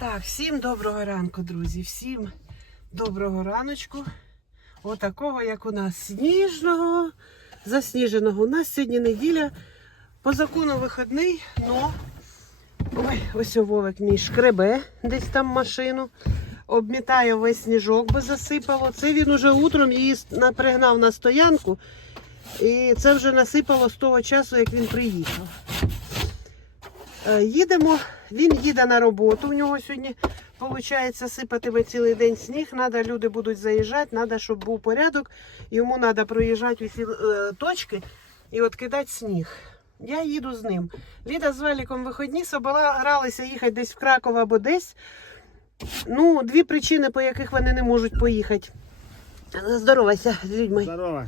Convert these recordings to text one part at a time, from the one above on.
Так, всім доброго ранку, друзі. Всім доброго раночку. Отакого, як у нас сніжного, засніженого. У нас сьогодні неділя. По закону вихідний, но ой, ось Вовик мій шкребе десь там машину. Обмітає весь сніжок, бо засипало. Це він уже утром її на- пригнав на стоянку. І це вже насипало з того часу, як він приїхав. Е, Їдемо, він їде на роботу. У нього сьогодні виходить сипатиме цілий день сніг. Надо, люди будуть заїжджати, треба, щоб був порядок. Йому треба проїжджати усі е, точки і от кидати сніг. Я їду з ним. Ліда з Великом виходні собала гралися їхати десь в Краков або десь. Ну, дві причини, по яких вони не можуть поїхати. Здоровайся з людьми. Здорово.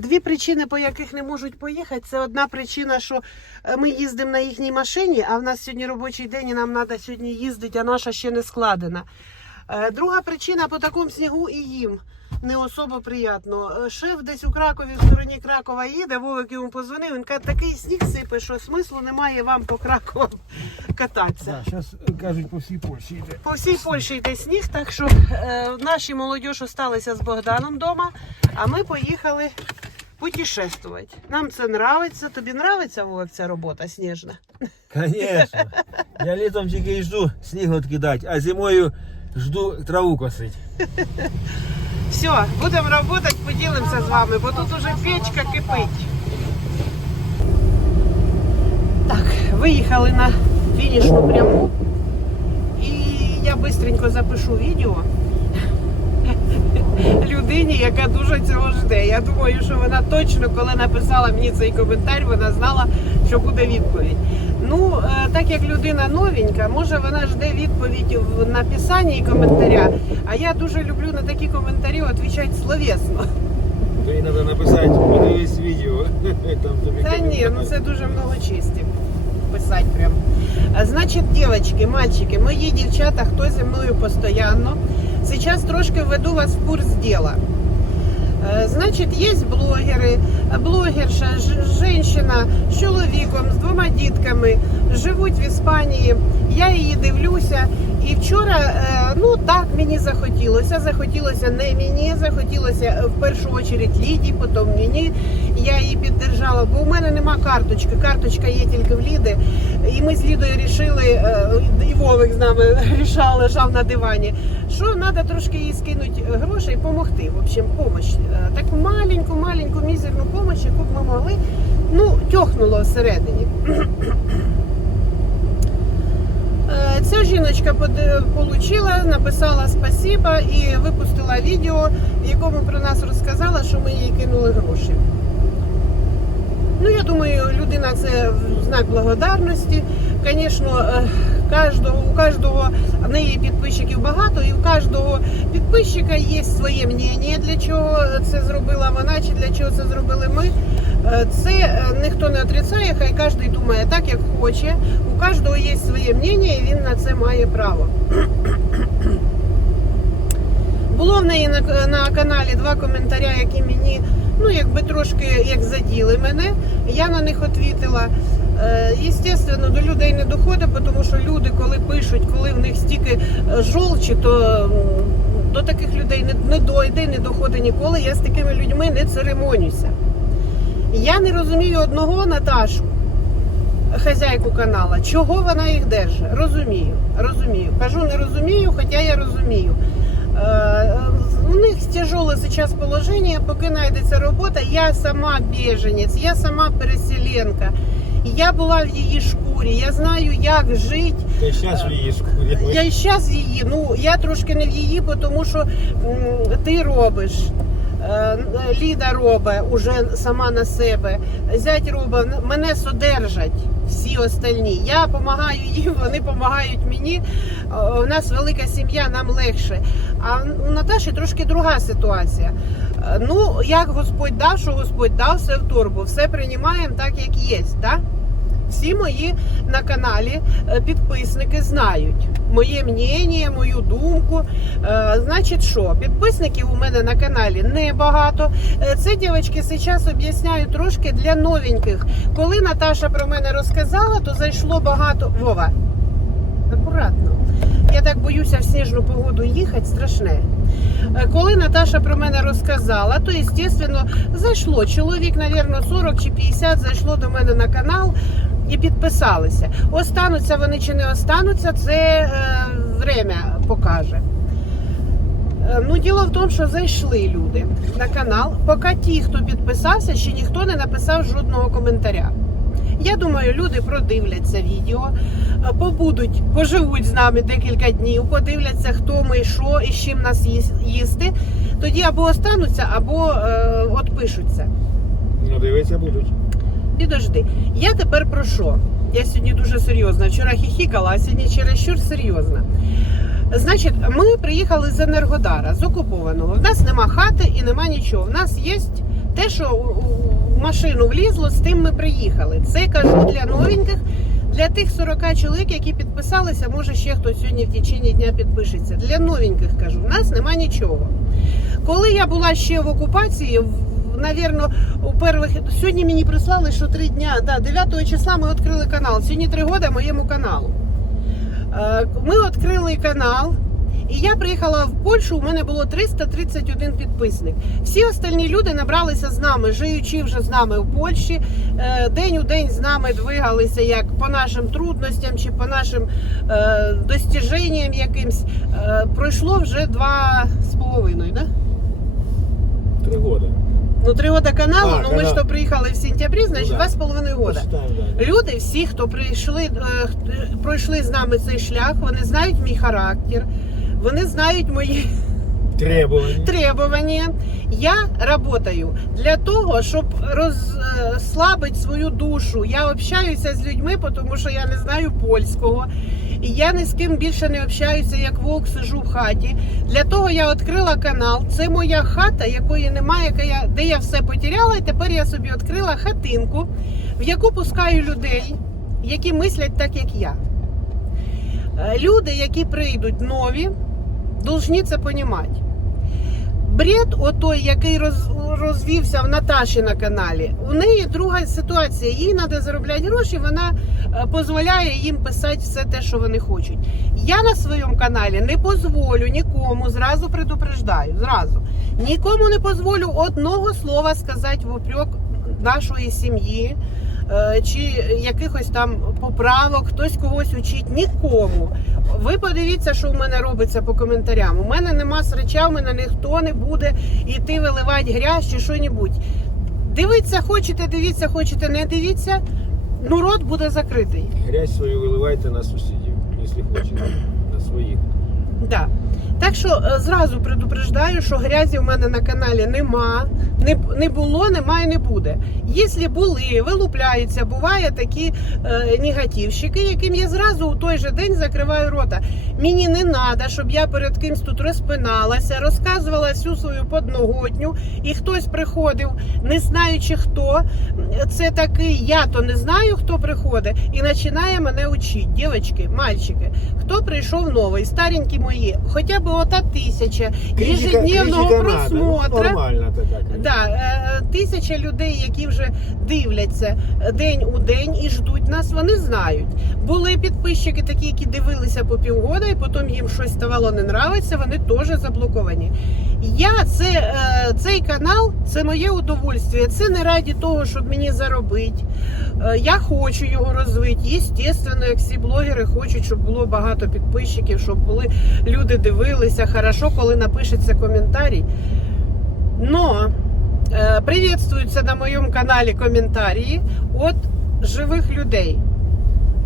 Дві причини, по яких не можуть поїхати, це одна причина, що е, ми їздимо на їхній машині, а в нас сьогодні робочий день і нам треба сьогодні їздити, а наша ще не складена. Е, Друга причина по такому снігу і їм не особо приємно. Е, Шеф десь у Кракові, в стороні Кракова їде, Вовик йому позвонив, він каже, такий сніг сипе, що смислу немає вам по Кракову кататися. Да, зараз кажуть по всій Польщі йде. По всій Польщі йде сніг, так що е, наші молодіж осталися з Богданом вдома, а ми поїхали путешествувати. Нам це нравиться. Тобі нравиться Вовик, ця робота сніжна? Звісно. Я літом тільки й жду сніг відкидати, а зимою жду траву косити. Все, будемо працювати, поділимося з вами, бо тут уже печка кипить. Так, виїхали на фінішну пряму. І я швидко запишу відео людині, яка дуже цього жде. Я думаю, що вона точно, коли написала мені цей коментар, вона знала, що буде відповідь. Ну, е, так як людина новенька, може вона жде відповідь в написанні коментаря. А я дуже люблю на такі коментарі відповідати словесно. Тобі треба написати, подивись відео. Там тобі Та ні, ну це дуже много честі. Писати прям. Значить, дівчатки, мальчики, мої дівчата, хто зі мною постійно. Зараз трошки введу вас в курс діла. Е, Значить, є блогери, блогерша, жінка з чоловіком, з двома дітками, живуть в Іспанії. Я її дивлюся. І вчора, е, ну так мені захотілося. Захотілося не мені, захотілося е, в першу чергу Ліді, потім мені. Я її піддержала, бо у мене нема карточки. Карточка є тільки в Ліди. І ми з Лідою рішили, е, і Вовик з нами рішав, лежав на дивані, що треба трошки їй скинути грошей і допомогти. В общем, помощь. Е, Таку маленьку, маленьку, мізерну помощь, яку б ми могли. Ну, тьохнуло всередині. Е, Ця жіночка получила, написала спасіба і випустила відео, в якому про нас розказала, що ми їй кинули гроші. Ну, я думаю, людина це знак благодарності. Звісно, е, у кожного в неї підписчиків багато, і у кожного підписчика є своє мнення, для чого це зробила вона, чи для чого це зробили ми. Е, Це е, ніхто не отрицає, хай кожен думає так, як хоче. У кожного є своє мнення, і він на це має право. Було в неї на, на каналі два коментаря, які мені ну якби трошки як заділи мене. Я на них відповіла. Е, Єстественно, до людей не доходить, тому що люди, коли пишуть, коли в них стільки е, жолчі, то до таких людей не, не дойде, не доходить ніколи. Я з такими людьми не церемонюся. Я не розумію одного Наташу, хазяйку канала, чого вона їх держить. Розумію, розумію. Кажу, не розумію, хоча я розумію. Е, У них тяжеле зараз положення, поки знайдеться робота. Я сама біженець, я сама переселенка. Я була в її шкурі, я знаю, як жити. Ти зараз в її шкурі. Я і зараз її. Ну я трошки не в її, тому що ти робиш. е, Ліда робить уже сама на себе. Зять робить, мене содержать всі остальні. Я допомагаю їм, вони допомагають мені. Е, У нас велика сім'я, нам легше. А у Наташі трошки друга ситуація. Е, Ну, як Господь дав, що Господь дав, все в торбу. Все приймаємо так, як є. Так? Всі мої на каналі е, підписники знають моє мнення, мою думку. Е, Значить, що підписників у мене на каналі небагато. Е, Це дівчатки зараз об'ясняю трошки для новеньких. Коли Наташа про мене розказала, то зайшло багато. Вова, акуратно. Я так боюся в сніжну погоду їхати, страшне. Коли Наташа про мене розказала, то, звісно, зайшло. Чоловік, мабуть, 40 чи 50 зайшло до мене на канал і підписалися. Остануться вони чи не остануться, це е, время покаже. Е, Ну, діло в тому, що зайшли люди на канал. Поки ті, хто підписався, ще ніхто не написав жодного коментаря. Я думаю, люди продивляться відео, е, побудуть, поживуть з нами декілька днів, подивляться, хто ми, що і з чим нас їсти. Тоді або остануться, або е, отпишуться. Ну, дивитися будуть. Підожди, я тепер про що? Я сьогодні дуже серйозна. Вчора хіхікала, а сьогодні чересчур серйозна. Значить, ми приїхали з Енергодара, з окупованого. В нас нема хати і нема нічого. В нас є те, що у- у машину влізло, з тим ми приїхали. Це кажу для новеньких, для тих 40 чоловік, які підписалися, може ще хтось сьогодні в течение дня підпишеться. Для новеньких кажу, в нас нема нічого. Коли я була ще в окупації, Навірно, у перших сьогодні мені прислали, що три дня, да, 9 числа ми відкрили канал. Сьогодні три роки моєму каналу. Е, Ми відкрили канал, і я приїхала в Польщу. У мене було 331 підписник. Всі остальні люди набралися з нами, живучи вже з нами в Польщі. Е, День у день з нами двигалися як по нашим трудностям чи по нашим е, достіженням якимсь. Пройшло вже два з половиною, да? Три года. Ну, три года каналу, А, ну ми ж то приїхали в сентябрі, значить да. два з половиною года. Да. Люди, всі, хто прийшли, е, хт- пройшли з нами цей шлях, вони знають мій характер, вони знають мої Требування. требування. Я працюю для того, щоб розслабити свою душу. Я общаюся з людьми, тому що я не знаю польського. І я ні з ким більше не общаюся, як вовк сижу в хаті. Для того я відкрила канал. Це моя хата, якої немає, яка я, де я все потеряла, і тепер я собі відкрила хатинку, в яку пускаю людей, які мислять так, як я. Е, Люди, які прийдуть нові, повинні це розуміти. Бред, отой, який роз, розвівся в Наташі на каналі, у неї друга ситуація. Їй треба заробляти гроші, вона е, дозволяє їм писати все те, що вони хочуть. Я на своєму каналі не дозволю нікому, зразу предупреждаю, зразу. Нікому не дозволю одного слова сказати в упрек нашої сім'ї. Е, Чи якихось там поправок, хтось когось учить, нікому. Ви подивіться, що в мене робиться по коментарям. У мене нема среча, у мене ніхто не буде йти виливати грязь чи що-небудь. Дивіться, хочете, дивіться, хочете, не дивіться. Ну, рот буде закритий. Грязь свою виливайте на сусідів, якщо хочете. На своїх. Да. Так що е, зразу предупреждаю, що грязі в мене на каналі нема, не, не було, немає, не буде. Якщо були, вилупляються, буває такі е, негативщики, яким я зразу у той же день закриваю рота. Мені не треба, щоб я перед кимсь тут розпиналася, розказувала всю свою подноготню, і хтось приходив, не знаючи хто. Це такий, я то не знаю, хто приходить, і починає мене учити. Дівчатки, мальчики, хто прийшов новий, старенькі мої, хоча б ежедневного критика просмотра. Ну, нормально то. Да, е, тисяча людей, які вже дивляться день у день і ждуть нас, вони знають. Були підписчики такі, які дивилися по півгода, і потім їм щось ставало не нравиться, вони теж заблоковані. Я це, е, цей канал це моє удовольствие. Це не раді того, щоб мені заробити. Е, Я хочу його розвити. Єстественно, як всі блогери хочуть, щоб було багато підписчиків, щоб були люди дивилися Хорошо, коли напишеться коментарій. Но э, приветствуются на моем канале комментарии от живых людей.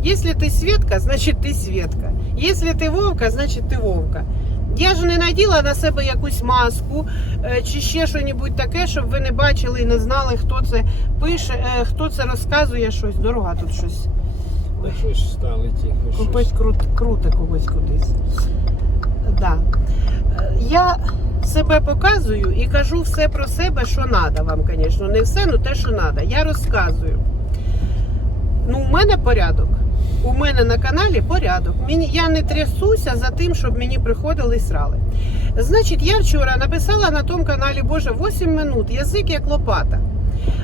Если ты Светка, значит ти Светка. Если ти Вовка, значить ти Вовка. Я ж не наділа на себе якусь маску е, чи ще щось таке, щоб ви не бачили і не знали, хто це пише, е, хто це розказує щось. Дорога тут щось. Да щось стало тихо. Когось щось. крут, круте когось кудись. Да. Я себе показую і кажу все про себе, що треба вам, звісно. Не все, але те, що треба. Я розказую. Ну, у мене порядок. У мене на каналі порядок. Я не трясуся за тим, щоб мені приходили і срали. Значить, я вчора написала на тому каналі, Боже, 8 минут, язик як лопата.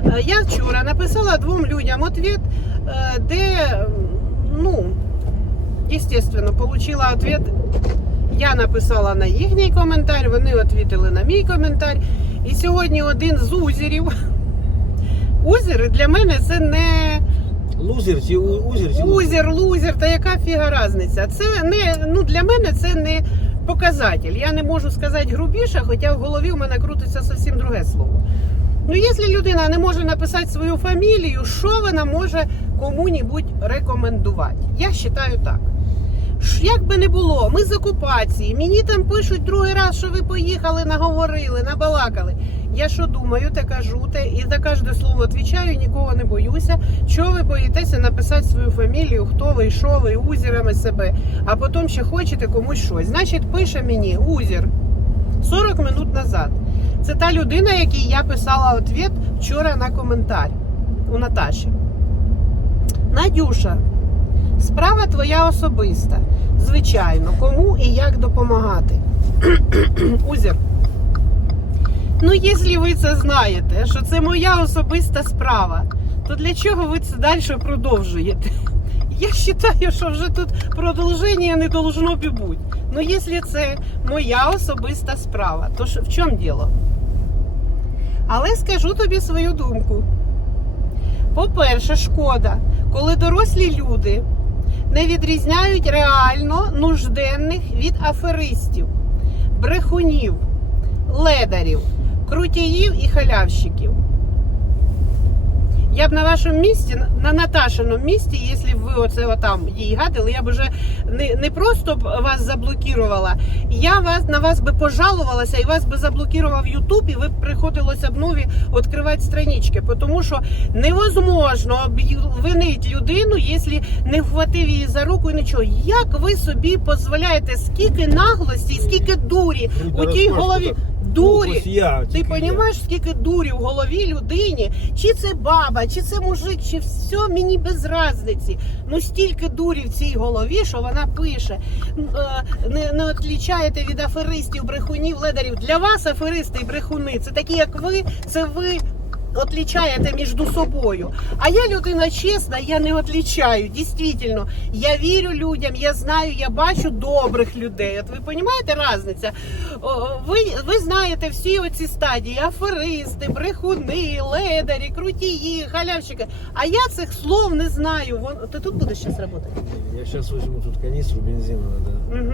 Е, Я вчора написала двом людям ответ, е, де, ну, естественно, получила ответ Я написала на їхній коментар, вони відповіли на мій коментар. І сьогодні один з узерів. Узери для мене це не Лузер чи у- узер чи лузер? узер, лузер, та яка фіга різниця. Це не ну для мене це не показатель. Я не можу сказати грубіше, хоча в голові в мене крутиться зовсім друге слово. Ну, якщо людина не може написати свою фамілію, що вона може кому-небудь рекомендувати? Я вважаю так. Як би не було, ми з окупації, мені там пишуть другий раз, що ви поїхали, наговорили, набалакали. Я що думаю, те кажу, те і за кожне слово відповідаю, нікого не боюся. Чого ви боїтеся написати свою фамілію, хто ви, що ви, узірами себе, а потім ще хочете комусь щось. Значить, пише мені узір 40 минут назад. Це та людина, якій я писала відповідь вчора на коментар у Наташі. Надюша, справа твоя особиста. Звичайно, кому і як допомагати. Узір. Ну, якщо ви це знаєте, що це моя особиста справа, то для чого ви це далі продовжуєте? Я вважаю, що вже тут продовження не должно бути. Ну, якщо це моя особиста справа, то в чому діло? Але скажу тобі свою думку. По-перше, шкода, коли дорослі люди не відрізняють реально нужденних від аферистів, брехунів, ледарів, крутіїв і халявщиків. Я б на вашому місці, на Наташиному місці, якщо б ви оце отам їй гадили, я б вже не, не просто б вас заблокувала, я вас на вас би пожалувалася і вас би заблокував Ютуб, і ви б приходилося б нові відкривати странички. Тому що невозможно обвинити людину, якщо не вхватив її за руку і нічого. Як ви собі дозволяєте, скільки наглості, скільки дурі у тій голові? Дурі. Я, Ти розумієш, скільки дурі в голові людині? Чи це баба, чи це мужик, чи все мені без разниці. Ну стільки дурі в цій голові, що вона пише. Е, Не, не відлічаєте від аферистів, брехунів, ледарів. Для вас аферисти і брехуни це такі, як ви, це ви. Отлічаєте між собою. А я людина чесна, я не отлічаю. Дійсно, я вірю людям, я знаю, я бачу добрих людей. От ви розумієте різниця? О, Ви, ви знаєте всі оці стадії: аферисти, брехуни, ледарі, крутії, халявщики. А я цих слов не знаю. Вон, ти тут будеш зараз працювати? Я сейчас возьму тут канистру бензина, да. Угу.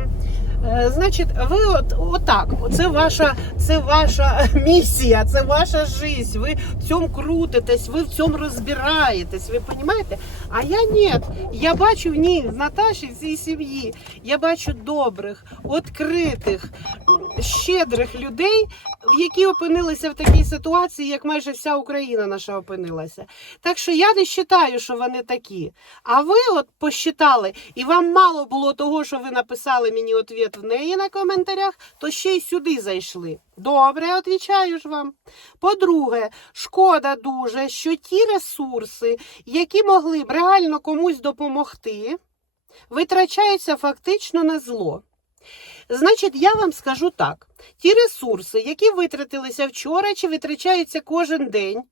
Е, значить, ви от отак. Це ваша, це ваша місія, це ваша життя. Ви цьому крутитесь, ви в цьому розбираєтесь. Ви розумієте? А я ні. Я бачу в ній в Наташі в цій сім'ї. Я бачу добрих, відкритих, щедрих людей, які опинилися в такій ситуації, як майже вся Україна наша опинилася. Так що я не вважаю, що вони такі. А ви от посчитали, і вам мало було того, що ви написали мені відповідь в неї на коментарях, то ще й сюди зайшли. Добре, відповідаю ж вам. По-друге, шкода дуже, що ті ресурси, які могли б реально комусь допомогти, витрачаються фактично на зло. Значить, я вам скажу так: ті ресурси, які витратилися вчора чи витрачаються кожен день,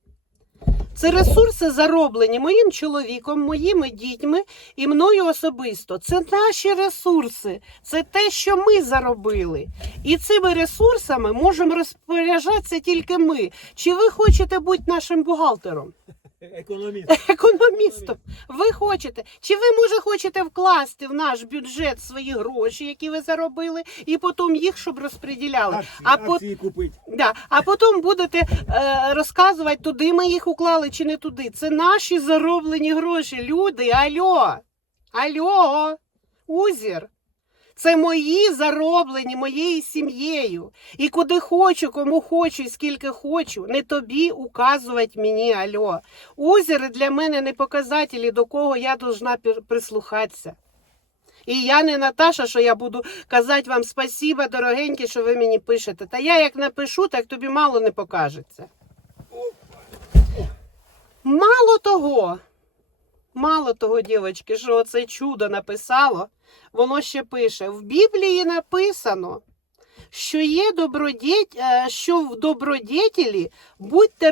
це ресурси зароблені моїм чоловіком, моїми дітьми і мною особисто. Це наші ресурси, це те, що ми заробили. І цими ресурсами можемо розпоряджатися тільки ми. Чи ви хочете бути нашим бухгалтером? Економіст. економістом. Ви хочете, чи ви може хочете вкласти в наш бюджет свої гроші, які ви заробили, і потім їх щоб розподіляли? Акції, А по акції купити. да, а потім будете е, розказувати, туди ми їх уклали чи не туди. Це наші зароблені гроші. Люди, альо, альо, узір. Це мої зароблені моєю сім'єю. І куди хочу, кому хочу, і скільки хочу, не тобі указувати мені альо. Озери для мене не показателі, до кого я должна прислухатися. І я не Наташа, що я буду казати вам спасіба, дорогенькі, що ви мені пишете. Та я як напишу, так тобі мало не покажеться. Мало того, мало того, дівчатки, що оце чудо написало, воно ще пише: в Біблії написано, що є добродеть, е, що в добродетелі будьте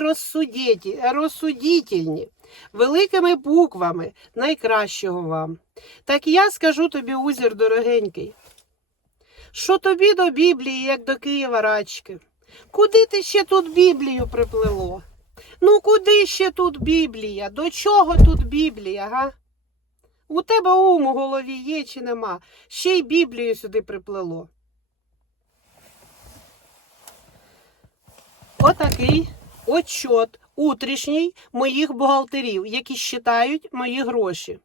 розсудітельні, великими буквами найкращого вам. Так я скажу тобі, узір дорогенький, Що тобі до Біблії, як до Києва рачки? Куди ти ще тут Біблію приплело? Ну куди ще тут Біблія? До чого тут Біблія, га? У тебе ум у голові є чи нема? Ще й Біблію сюди приплело. Отакий отчот утрішній моїх бухгалтерів, які считають мої гроші.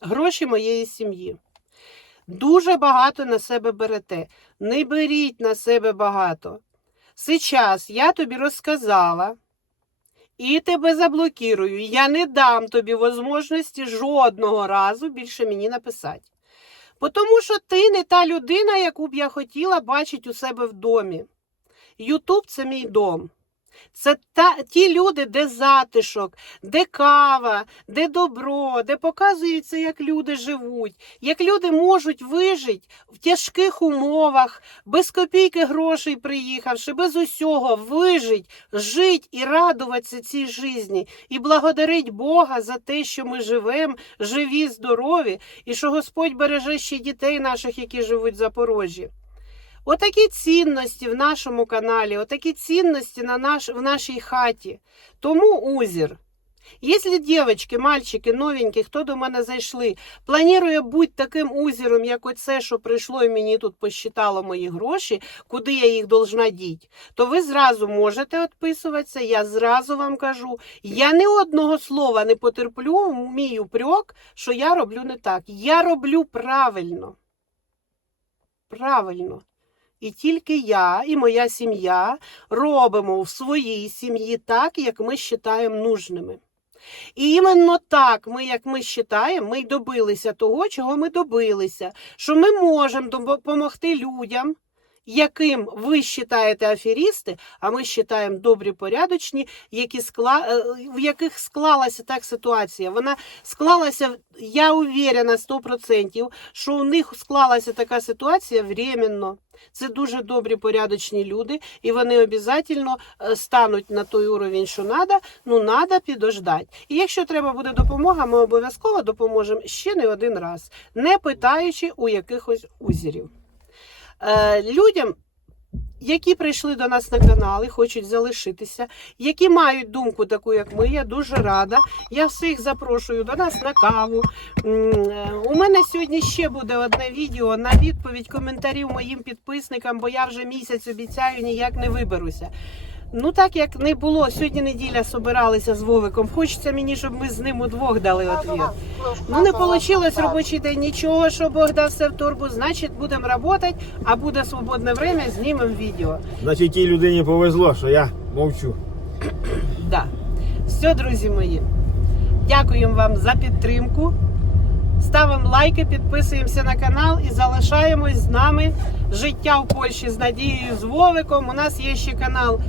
Гроші моєї сім'ї. Дуже багато на себе берете. Не беріть на себе багато. Сейчас я тобі розказала і тебе заблокірую. Я не дам тобі можливості жодного разу більше мені написати. Тому що ти не та людина, яку б я хотіла бачити у себе в домі. Ютуб це мій дом. Це та, ті люди, де затишок, де кава, де добро, де показується, як люди живуть, як люди можуть вижити в тяжких умовах, без копійки грошей приїхавши, без усього, вижить, жить і радуватися цій житті, і благодарить Бога за те, що ми живемо, живі, здорові, і що Господь береже ще дітей наших, які живуть в Запорожжі. Отакі цінності в нашому каналі, отакі цінності на наш, в нашій хаті. Тому узір. Якщо дівчатки, мальчики, новенькі, хто до мене зайшли, планує бути таким узіром, як оце, що прийшло і мені тут посчитало мої гроші, куди я їх должна діти, то ви зразу можете відписуватися. Я зразу вам кажу, я ні одного слова не потерплю, мій упрек, що я роблю не так. Я роблю правильно. Правильно. І тільки я і моя сім'я робимо в своїй сім'ї так, як ми вважаємо нужними. І іменно так, ми, як ми вважаємо, ми й добилися того, чого ми добилися, що ми можемо допомогти людям, яким ви вважаєте аферісти, а ми вважаємо добрі, порядочні, які скла... е, в яких склалася так ситуація. Вона склалася, я уверена 100%, що у них склалася така ситуація временно. Це дуже добрі, порядочні люди, і вони обов'язково стануть на той уровень, що треба, ну треба підождати. І якщо треба буде допомога, ми обов'язково допоможемо ще не один раз, не питаючи у якихось узірів. Е, людям, які прийшли до нас на канал і хочуть залишитися, які мають думку таку, як ми, я дуже рада. Я всіх запрошую до нас на каву. Е, У мене сьогодні ще буде одне відео на відповідь коментарів моїм підписникам, бо я вже місяць обіцяю, ніяк не виберуся. Ну так як не було, сьогодні неділя собиралися з Вовиком. Хочеться мені, щоб ми з ним удвох дали відповідь. Ну не вийшло робочий день нічого, що Бог дав все в турбу. Значить, будемо працювати, а буде свободне время, знімемо відео. Значить, тій людині повезло, що я мовчу. Да. Все, друзі мої. Дякуємо вам за підтримку. Ставимо лайки, підписуємося на канал і залишаємось з нами. Життя в Польщі з Надією з Вовиком. У нас є ще канал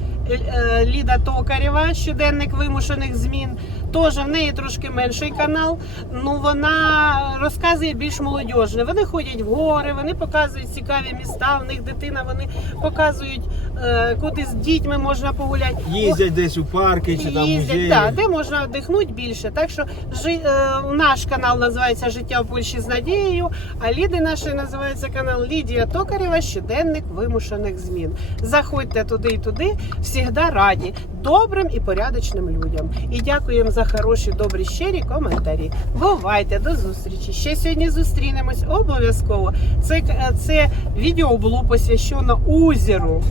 Ліда Токарєва, щоденник вимушених змін. Теж в неї трошки менший канал. Ну вона розказує більш молодіжне. Вони ходять в гори, вони показують цікаві міста. В них дитина, вони показують, е, куди з дітьми можна погуляти. Їздять десь у парки чи там Їздять, музеї. да, де можна вдихнути більше. Так що жи, е, наш канал називається Життя в Польщі з надією, а Ліди наш називається канал Лідія Токарєва, щоденник вимушених змін. Заходьте туди і туди, завжди раді добрим і порядочним людям. І дякуємо за хороші, добрі, щирі коментарі. Бувайте, до зустрічі. Ще сьогодні зустрінемось обов'язково. Це, це відео було посвящено озеру.